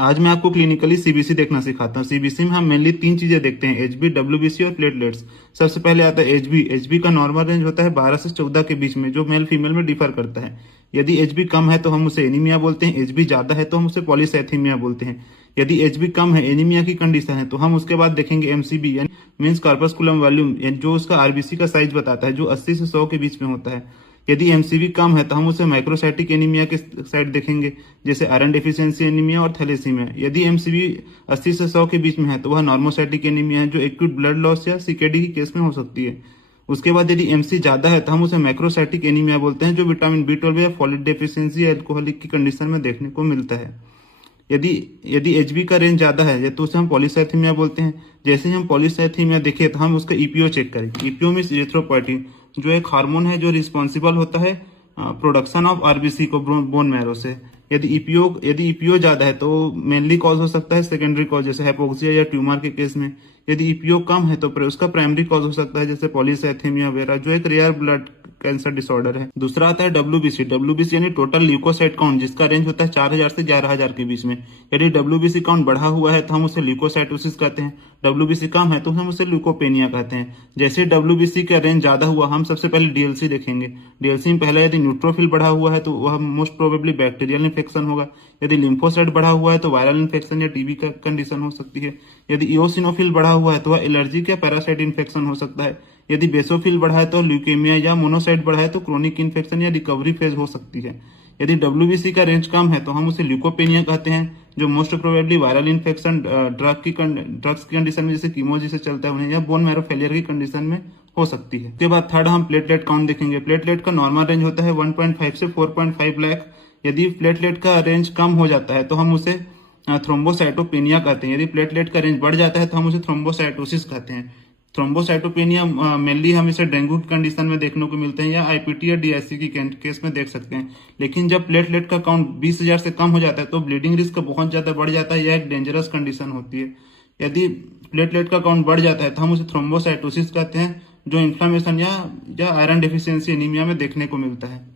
आज मैं आपको क्लिनिकली सीबीसी देखना सिखाता हूँ। सीबीसी में हम मेनली 3 चीजें देखते हैं, एचबी, डब्ल्यूबीसी और प्लेटलेट्स। सबसे पहले आता है एचबी। एचबी का नॉर्मल रेंज होता है 12 से 14 के बीच में, जो मेल फीमेल में डिफर करता है। यदि एचबी कम है तो हम उसे एनीमिया बोलते हैं, एचबी ज्यादा है तो हम उसे पॉलीसाइथेमिया बोलते हैं। यदि एचबी कम है, एनीमिया की कंडीशन है, तो हम उसके बाद देखेंगे एमसीबी यानी मीन्स कॉर्पस्कुलम वॉल्यूम, जो उसका आरबीसी का साइज बताता है, जो 80 से 100 के बीच में होता है। यदि एमसीवी कम है तो हम उसे माइक्रोसाइटिक एनीमिया के साइड देखेंगे, जैसे आयरन डेफिशिएंसी एनीमिया और थैलेसीमिया। यदि एमसीवी 80 से 100 के बीच में है तो वह नॉर्मोसाइटिक एनीमिया है, जो एक्यूट ब्लड लॉस या सीकेडी की केस में हो सकती है। उसके बाद यदि एमसी ज्यादा है तो हम उसे मैक्रोसाइटिक एनीमिया बोलते हैं, जो विटामिन बी 12 या फोलेट डेफिशिएंसी या अल्कोहलिक की कंडीशन में देखने को मिलता है। यदि यदि एचबी का रेंज ज्यादा है तो उसे हम पॉलीसाइथेमिया बोलते हैं। जैसे ही हम पॉलीसाइथेमिया देखें तो हम उसका ईपीओ चेक करें। ईपीओ मीन्स इरिथ्रोपोइटिन, जो एक हार्मोन है जो रिस्पॉन्सिबल होता है प्रोडक्शन ऑफ आरबीसी को बोन मैरो से। यदि ईपीओ ज्यादा है तो मेनली कॉज हो सकता है सेकेंडरी कॉज, जैसे हाइपोक्सिया या ट्यूमर के केस में। यदि ईपीओ कम है तो उसका प्राइमरी कॉज हो सकता है, जैसे पॉलीसाइथेमिया वगैरह, जो एक रेयर ब्लड कैंसर डिसऑर्डर है। दूसरा आता है डब्ल्यूबीसी। डब्ल्यूबीसी यानी टोटल ल्यूकोसाइट काउंट, जिसका रेंज होता है 4000 से 11000 के बीच में। यदि डब्ल्यूबीसी काउंट बढ़ा हुआ है तो हम उसे ल्यूकोसाइटोसिस कहते हैं। डब्ल्यूबीसी कम है तो हम उसे ल्यूकोपेनिया कहते हैं। जैसे डब्ल्यूबीसी का रेंज ज्यादा हुआ, हम सबसे पहले डीएलसी देखेंगे। डीएलसी में पहला यदि न्यूट्रोफिल बढ़ा हुआ है तो वह मोस्ट प्रोबेबली बैक्टीरियल इन्फेक्शन होगा। यदि लिम्फोसाइट बढ़ा हुआ है तो वायरल इन्फेक्शन या टीबी का कंडीशन हो सकती है। यदि इओसिनोफिल बढ़ा हुआ है तो वह एलर्जी या पैरासाइट इन्फेक्शन हो सकता है। यदि बेसोफिल बढ़ा है तो ल्यूकेमिया, या मोनोसाइट बढ़ा है तो क्रोनिक इन्फेक्शन या रिकवरी फेज हो सकती है। यदि डब्ल्यूबीसी का रेंज कम है तो हम उसे ल्यूकोपेनिया कहते हैं, जो most probably viral infection, drugs की कंडीशन में, जैसे कीमो जिसे चलता है उन्हें, या बोन मैरो फेलियर की कंडीशन में हो सकती है। उसके बाद थर्ड हम प्लेटलेट काउंट देखेंगे। प्लेटलेट का नॉर्मल रेंज होता है 1.5 से 4.5 लाख। यदि प्लेटलेट का रेंज कम हो जाता है तो हम उसे थ्रोम्बोसाइटोपेनिया कहते हैं। यदि प्लेटलेट का रेंज बढ़ जाता है तो हम उसे थ्रोम्बोसाइटोसिस कहते हैं। थ्रोम्बोसाइटोपेनिया मेनली हम इसे डेंगू की कंडीशन में देखने को मिलते हैं, या आईपीटी या डीआईसी की केस में देख सकते हैं। लेकिन जब प्लेटलेट का काउंट 20,000 से कम हो जाता है तो ब्लीडिंग रिस्क बहुत ज्यादा बढ़ जाता है, यह एक डेंजरस कंडीशन होती है। यदि प्लेटलेट का काउंट बढ़ जाता है तो हम उसे थ्रोम्बोसाइटोसिस कहते हैं, जो इन्फ्लामेशन या आयरन डेफिशिएंसी एनीमिया में देखने को मिलता है।